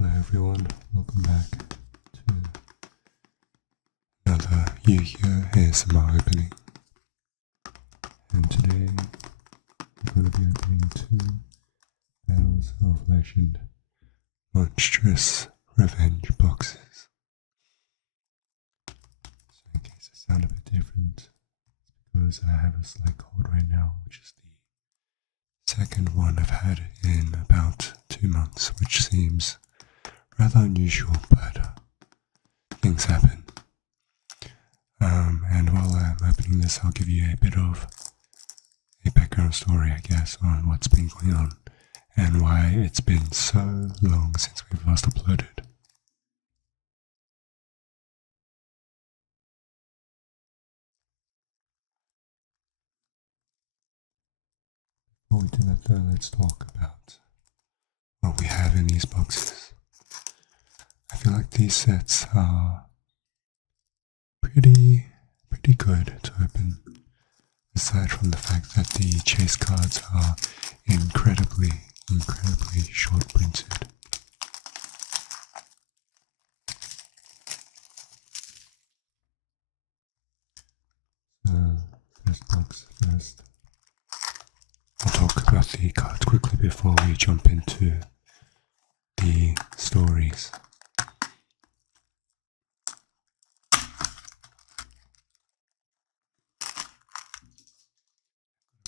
Hello everyone, welcome back to another Yugioh ASMR opening. And today I'm going to be opening two Battles of Legend Monstrous Revenge boxes. So in case they sound a bit different, because I have a slight cold right now, which is the second one I've had in about 2 months, which seems rather unusual, but things happen. And while I'm opening this, I'll give you a bit of a background story, I guess, on what's been going on and why it's been so long since we've last uploaded. Before we do that though, let's talk about what we have in these boxes. I feel like these sets are pretty good to open, aside from the fact that the chase cards are incredibly short printed. So, first box first. I'll talk about the cards quickly before we jump into the stories.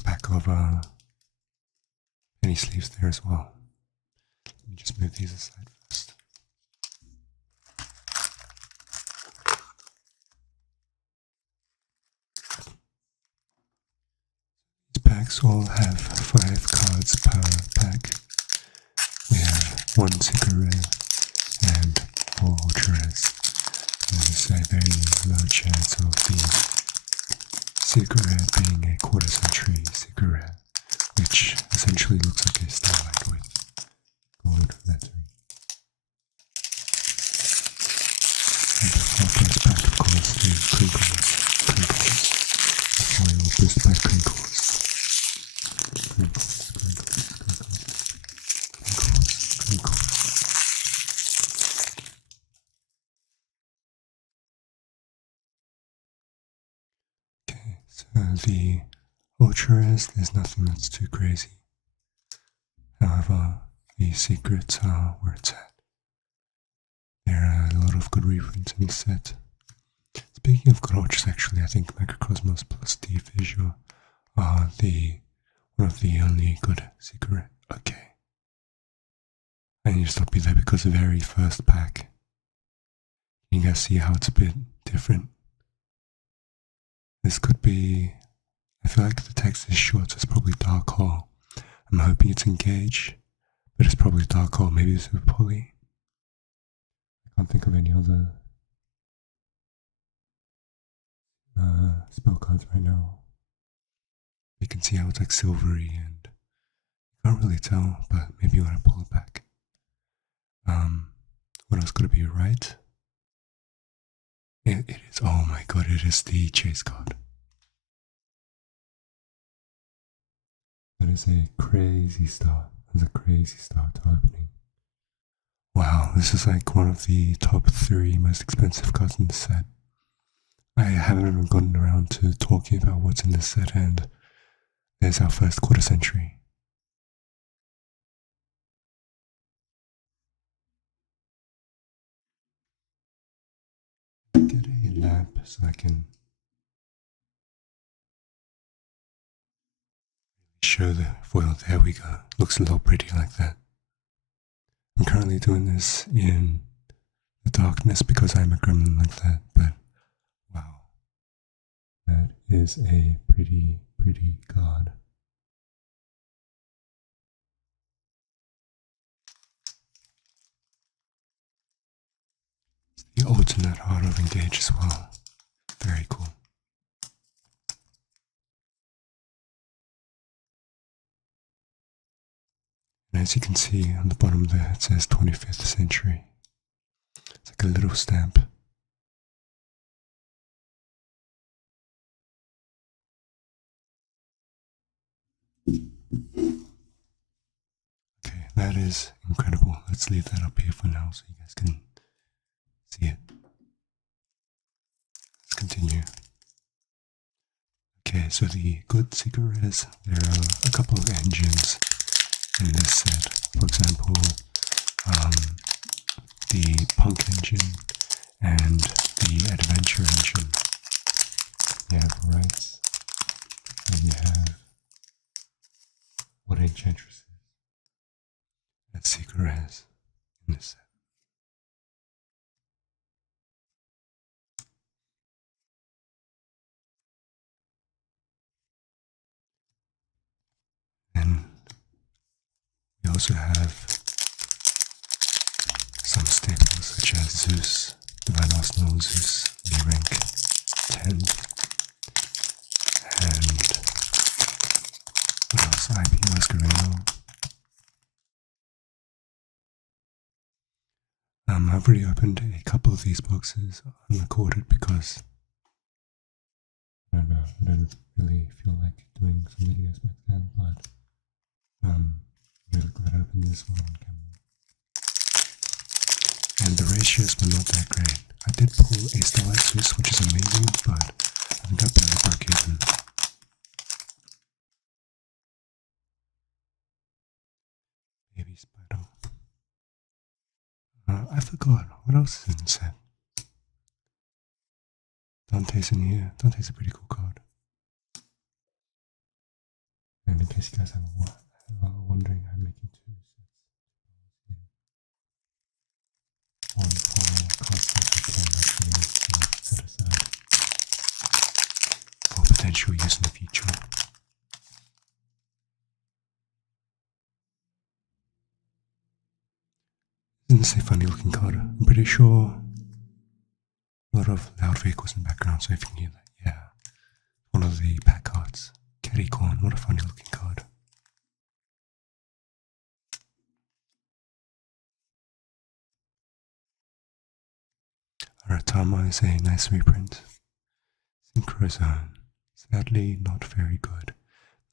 Back of penny sleeves there as well. Let me just move these aside first. These packs all have 5 cards per pack. We have 1 secret rare and 4 ultra rares. There's a very low chance of the secret rare being a quarter century secret rare, which essentially looks like a starlight with gold lettering. And before first pack, of course, the crinkles, the foil boost by crinkles. Okay, so the ultra rares, there's nothing that's too crazy. However, the secrets are where it's at. There are a lot of good reprints in this set. Speaking of good ultras, actually, I think Microcosmos plus the Yugioh are one of the only good secret. Okay. I need to stop you there because the very first pack, you guys see how it's a bit different. This could be, I feel like the text is short, so it's probably Dark Hole. I'm hoping it's Engage, but it's probably Dark Hole, maybe it's Super Poly. I can't think of any other spell cards right now. You can see how it's like silvery and you can't really tell, but maybe when I pull it back. What else could it be, right? It is, oh my god, it is the chase card. That is a crazy start. That's a crazy start to opening. Wow, this is like one of the top 3 most expensive cards in the set. I haven't even gotten around to talking about what's in this set, and there's our first quarter century. Get a lamp so I can show the foil. There we go. Looks a lot pretty like that. I'm currently doing this in the darkness because I'm a gremlin like that, but wow. That is a pretty card. It's the alternate art of Engage as well. Very cool. And as you can see on the bottom there, it says 25th century. It's like a little stamp. Okay, that is incredible. Let's leave that up here for now so you guys can see it. Let's continue. Okay, so the good secret is there are a couple of engines in this set. For example, the punk engine and the adventure engine. You have rights, and you have what enchantress is. That secret is in this set. And we also have some staples such as Zeus, Divine Arsenal Zeus, the rank 10, and what else? IP Masquerano. I've already opened a couple of these boxes unrecorded because I don't know, I don't really feel like doing some videos back then, but I'm really glad I opened this one on camera. And the ratios were not that great. I did pull a Starlight Zeus, which is amazing, but I think I barely broke even. Baby Spider. I forgot. What else is in the set? Dante's in here. Dante's a pretty cool card. And in case you guys are wondering, I'm making two sets. One for cards that I can actually set aside for potential use in the future. Isn't this a funny looking card? I'm pretty sure a lot of loud vehicles in the background, so if you can hear that, yeah. One of the pack cards. Catty Corn, what a funny looking card. Aratama is a nice reprint. Synchrozone, sadly not very good.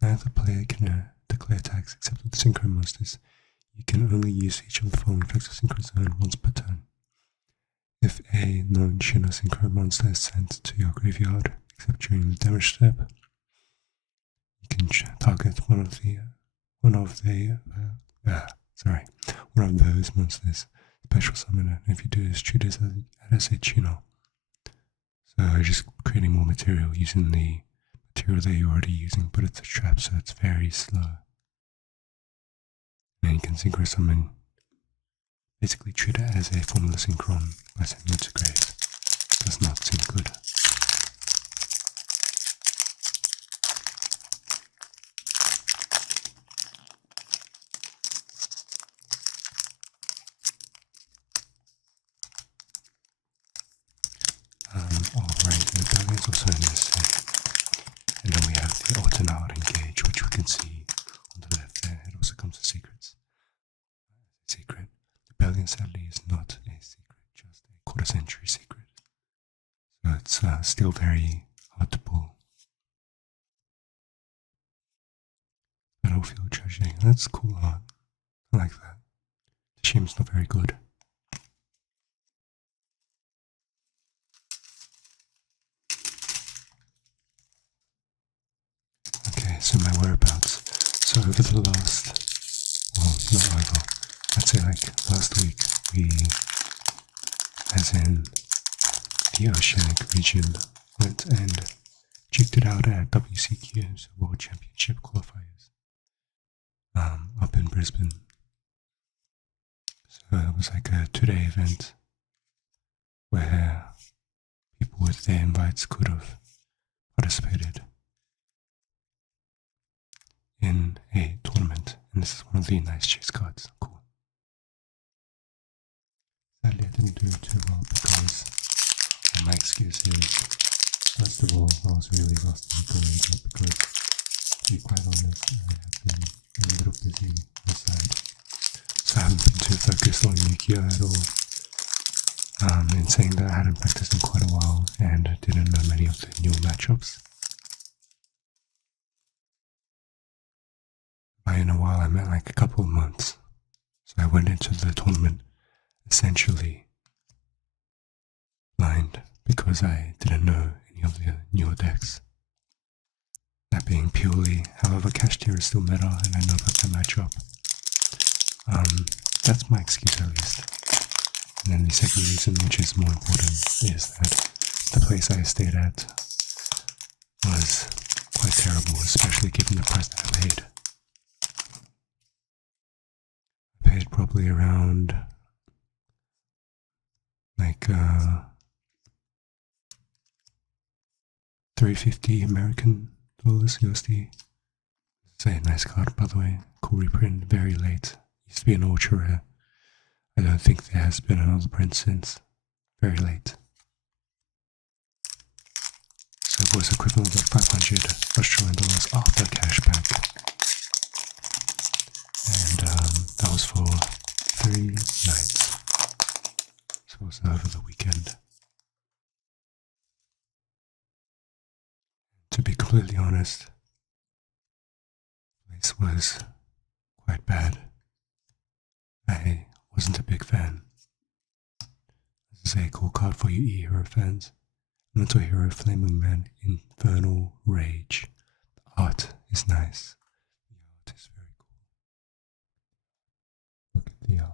Neither player can declare attacks except with synchro monsters. You can only use each of the following effects of Synchrozone once per turn. If a non-Shino synchro monster is sent to your graveyard, except during the damage step, you can target one of those monsters, special summon it, and if you do this, treat it as a Chino. So just creating more material using the material that you're already using, but it's a trap, so it's very slow. And you can synchro summon, basically treat it as a formula synchron by sending it to grave. Does not seem good. Alright, the bag is also in this set. And then we have the alternate engage, which we can see on the left there. It also comes with secrets. Secret. Rebellion sadly is not a secret, just a quarter century secret. So it's still very hard to pull. Battlefield Treasury. That's cool art. I like that. The shame's not very good. Okay, so my whereabouts. So over the last, well, not over, I'd say like last week, we, as in the Oceanic region, went and checked it out at WCQ's World Championship qualifiers up in Brisbane. So it was like a 2-day event where people with their invites could have participated in a tournament, and this is one of the nice chase cards. Cool. Sadly, I didn't do too well because my excuse is, first of all, I was really rusty going into it because, to be quite honest, I have been a little busy this side, so I haven't been too focused on Yugioh at all. In saying that, I hadn't practiced in quite a while and didn't know many of the new matchups. By in a while, I meant like a couple of months. So I went into the tournament essentially blind because I didn't know any of the newer decks. That being purely, however, Cash Tier is still meta and I know about the matchup. That's my excuse at least. And then the second reason, which is more important, is that the place I stayed at was quite terrible, especially given the price that I paid. I paid probably around like $350 American dollars USD. It's a nice card, by the way. Cool reprint, very late. Used to be an ultra rare. I don't think there has been another print since. Very late. So it was equivalent of 500 Australian dollars after cashback. And that was for 3 nights. So it was over the weekend. To be completely honest, the place was quite bad. I wasn't a big fan. This is a cool card for you E-Hero fans. Mental Hero Flaming Man Infernal Rage. The art is nice. The art is very cool. Look at the art.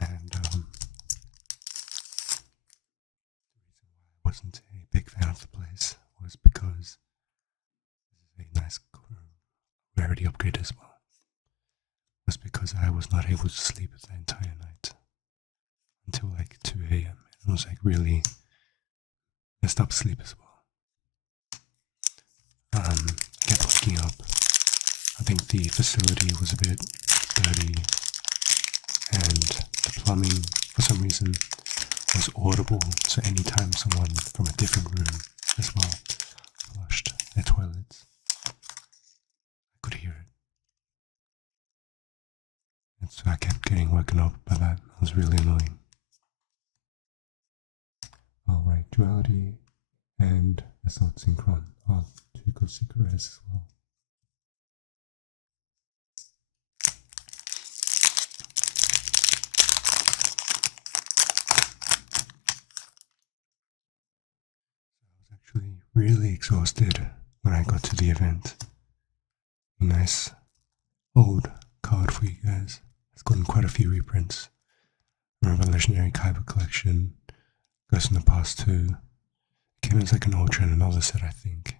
And the reason why I wasn't a big fan of the place was because this is a nice rarity upgrade as well. It was because I was not able to sleep the entire night until like 2 a.m. It was like really messed up sleep as well. I kept waking up. I think the facility was a bit dirty and the plumbing for some reason was audible, so anytime someone from a different room as well flushed their toilets, I could hear it. And so I kept getting woken up by that. It was really annoying. Alright, Duality and Assault Synchron are 2 good secrets as well. Actually really exhausted when I got to the event. A nice old card for you guys. It's gotten quite a few reprints. Remember Legendary Kyber collection, Ghost in the Past 2. It came as like an ultra in another set, I think.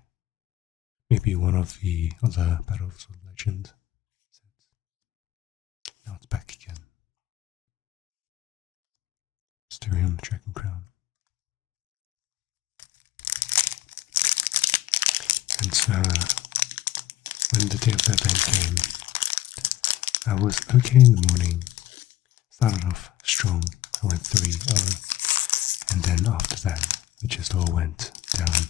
Maybe one of the other Battles of Legend sets. Now it's back again. Mysterion the Dragon Crown. And so, when the day of the event came, I was okay in the morning. Started off strong. I went 3-0. And then after that, it just all went down.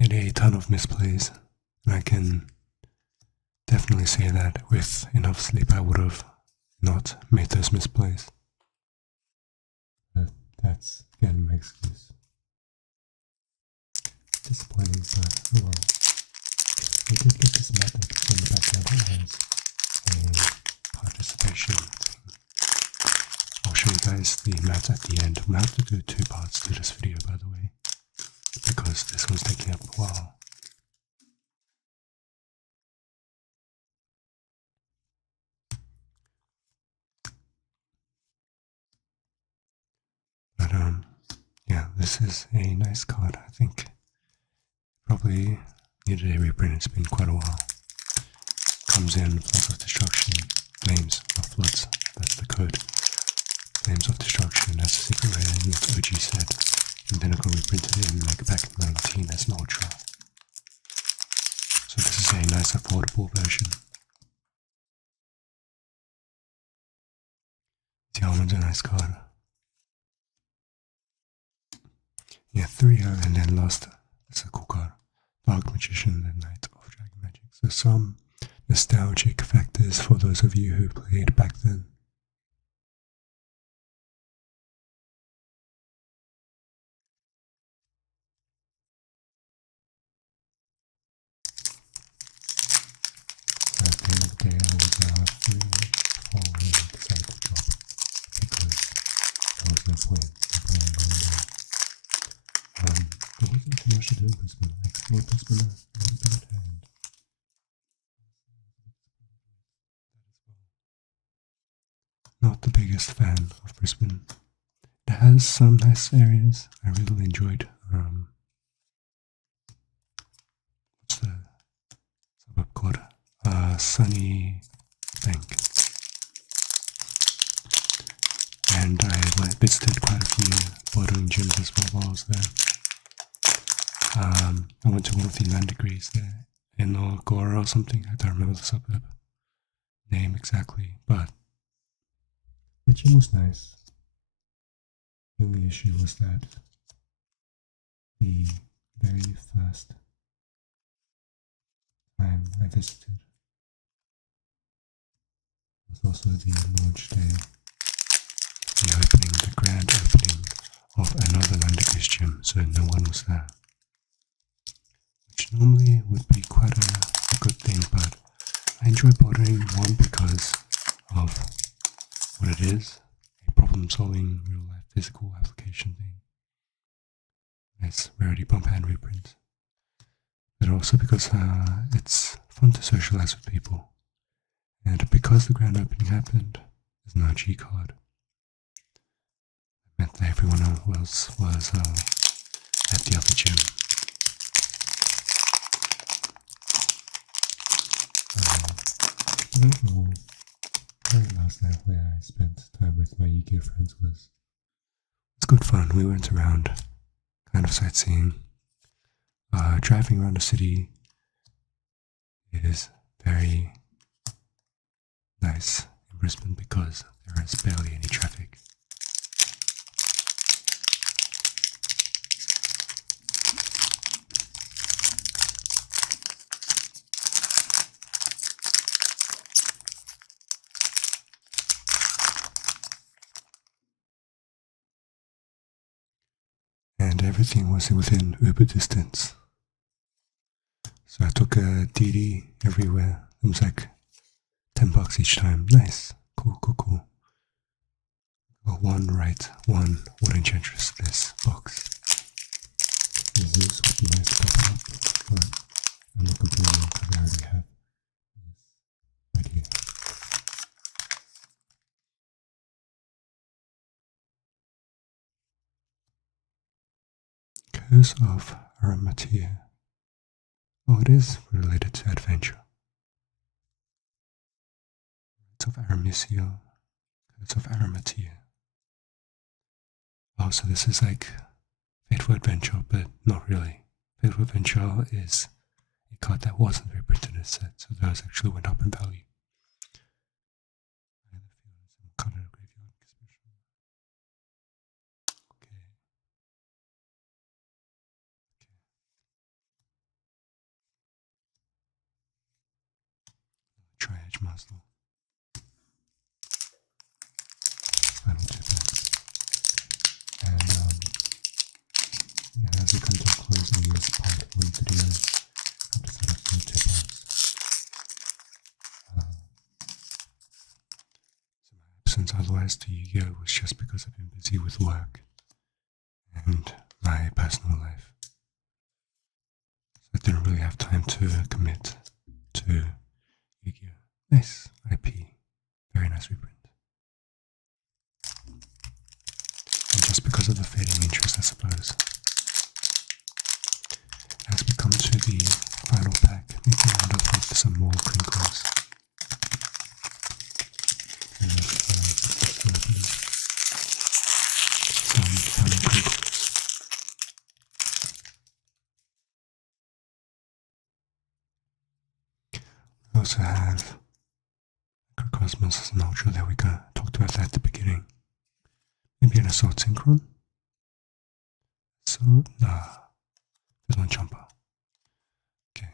I made a ton of misplays. And I can definitely say that with enough sleep I would have not made those misplays. But that's, again, my excuse. Disappointing, but oh well. I did get this method in the background as a participation thing. I'll show you guys the mats at the end. I'm going to have to do 2 parts to this video, by the way, because this one's taking up a while. But yeah, this is a nice card. I think probably needed a reprint. It's been quite a while. Comes in Floods of Destruction, Flames, not Floods, that's the code. Flames of Destruction as a secret rare in its OG set, and then I got reprinted in Mega Pack 19 as an Ultra. So this is a nice affordable version. The Almond's a nice card. Yeah, 3-0 and then lost. That's a cool card. Dark Magician and Knight of Dragon Magic. So some nostalgic factors for those of you who played back then. So at the end of the day, I was 3-4 really excited to drop because there was no point in playing Monday. There wasn't too much to do in Brisbane. I explored Brisbane a little bit and not the biggest fan of Brisbane. It has some nice areas I really enjoyed. What's the suburb called? Sunny Bank. And I visited quite a few bouldering gyms as well while I was there. I went to one of the land degrees there in Gora or something. I don't remember the suburb name exactly, but the gym was nice. The only issue was that the very first time I visited was also the launch day, the grand opening of another land degrees gym, so no one was there. Which normally would be quite a good thing, but I enjoy bouldering, one because of what it is, a problem-solving, real-life physical application thing. Nice rarity bump and reprint. But also because it's fun to socialize with people. And because the grand opening happened, there's no G card. It meant that everyone else was at the other gym. Overall, the very last night where I spent time with my Yugioh friends was good fun. We went around kind of sightseeing. Driving around the city is very nice in Brisbane because there is barely any traffic. And everything was within Uber distance. So I took a DD everywhere. It was like $10 each time. Nice. Cool. One right, one Water Enchantress this box. This would be nice to top up, but I'm not complaining because I already have this right here. Curse of Aramatia. Oh, it is related to adventure. Curse of Aramisio. Curse of Aramatia. Oh, so this is like Fateful Adventure, but not really. Fateful Adventure is a card that wasn't reprinted in a set, so those actually went up in value. Okay. Tri-Edge Maslow. Final 2 packs. And yeah, as we come to a close on this part 1 video, I've decided to do 2 parts. So my absence otherwise to Yugioh was just because I've been busy with work and my personal life. So I didn't really have time to commit to Yugioh. Nice IP. Very nice reprint. And just because of the fading interest, I suppose. As we come to the final pack, maybe round off with some more crinkles. And some final crinkles. We also have Microcosmos as an ultra that we talked about that at the beginning. Maybe an Assault Synchron. So, nah. There's one jumper. Okay.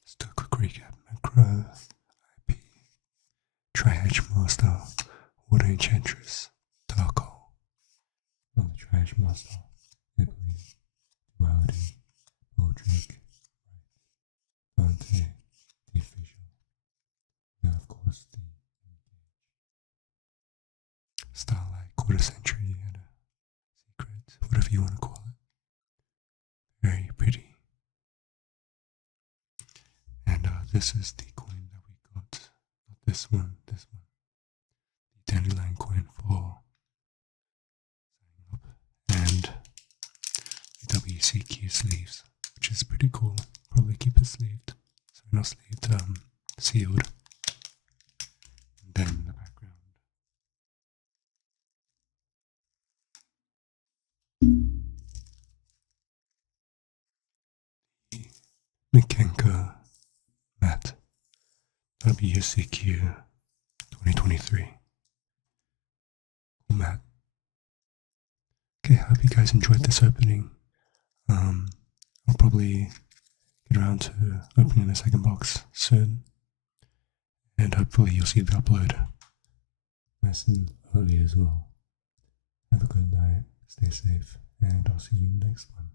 Let's do a quick recap. Macro, IP, Tri-Edge Master, Water Enchantress, Dark Hole, another Tri-Edge Master, Italy, Duality, Baldrick, Dante, Diffusion, and of course the Starlight, Quarter Century, and a Secret, whatever you want to call it. Very pretty. And this is the coin that we got. Not this one, this one. The Dandelion coin for and the WCQ sleeves, which is pretty cool. Probably keep it sleeved. So not sleeved, sealed. And then in the background. The Mikenka matte WCQ 2023. Cool matte. Okay, I hope you guys enjoyed this opening. I'll probably get around to opening the second box soon. And hopefully you'll see the upload nice and early as well. Have a good night, stay safe, and I'll see you next one.